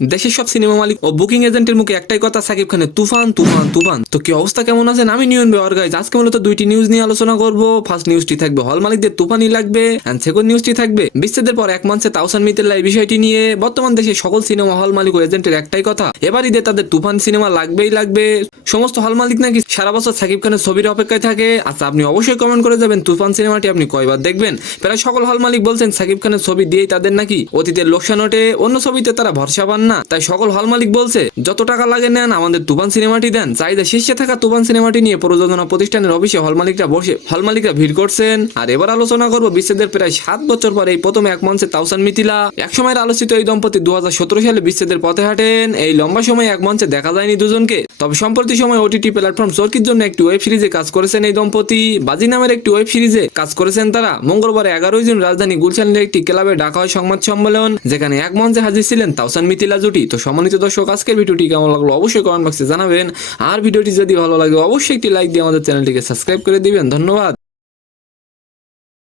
দেশের সব সিনেমা মালিক ও বুকিং এজেন্টের মুখে একটাই কথা, সাকিব খানের তুফান তুফান তুফান। তো কি অবস্থা, কেমন আছেন? আমি নিয়ন বেওয়ার গাইজ। আজকে মূলত দুইটি নিউজ নিয়ে আলোচনা করব। ফার্স্ট নিউজটি থাকবে হল মালিকদের তুফানই লাগবে, এন্ড সেকেন্ড নিউজটি থাকবে বিচ্ছেদের পর এক মঞ্চে তাওসান মিতেল্লা। এই বিষয়টি নিয়ে বর্তমান দেশের সকল সিনেমা হল মালিক ও এজেন্টের একটাই কথা, এবার ঈদে তাদের তুফান সিনেমা লাগবেই লাগবে। সমস্ত হল মালিক নাকি সারা বছর সাকিব খানের ছবির অপেক্ষায় থাকে। আচ্ছা, আপনি অবশ্যই কমেন্ট করে যাবেন তুফান সিনেমাটি আপনি কয়বার দেখবেন। প্রায় সকল হল মালিক বলছেন সাকিব খানের ছবি দিয়েই তাদের নাকি অতীতের লোকসান ওঠে, অন্য ছবিতে তারা ভরসা পান না। তাই সকল হল মালিক বলছে যত টাকা লাগে নেন, আমাদের তুফান সিনেমাটি দেন। চাহিদা শীর্ষে থাকা তুফান সিনেমাটি নিয়ে প্রযোজনা প্রতিষ্ঠানের অফিসে হল মালিকরা ভিড় করছেন। আর এবার আলোচনা করব বিচ্ছেদের প্রায় 7 বছর পরে এই প্রথম এক মঞ্চে তাওসান মিথিলা। একসময়ের আলোচিত এই দম্পতি 2017 সালে বিচ্ছেদের পথে হাঁটেন। এই লম্বা সময় এক মঞ্চে দেখা যায়নি দুজনকে। তবে সম্প্রতি সময় ওটিটি প্ল্যাটফর্ম চরকির জন্য একটি ওয়েব সিরিজে কাজ করেছেন এই দম্পতি। বাজি নামের একটি ওয়েব সিরিজে কাজ করেছেন তারা। মঙ্গলবার 11 জুন রাজধানী গুলশানের একটি ক্লাবে ডাকা হয় সংবাদ সম্মেলন, যেখানে এক মঞ্চে হাজির ছিলেন তাওসান মিথিলা জুটি। তো সম্মানিত দর্শক, আজকের ভিডিওটি কেমন লাগলো অবশ্যই কমেন্ট বক্সে জানাবেন। আর ভিডিওটি যদি ভালো লাগে অবশ্যই একটি লাইক দিয়ে আমাদের চ্যানেলটিকে সাবস্ক্রাইব করে দিবেন। ধন্যবাদ।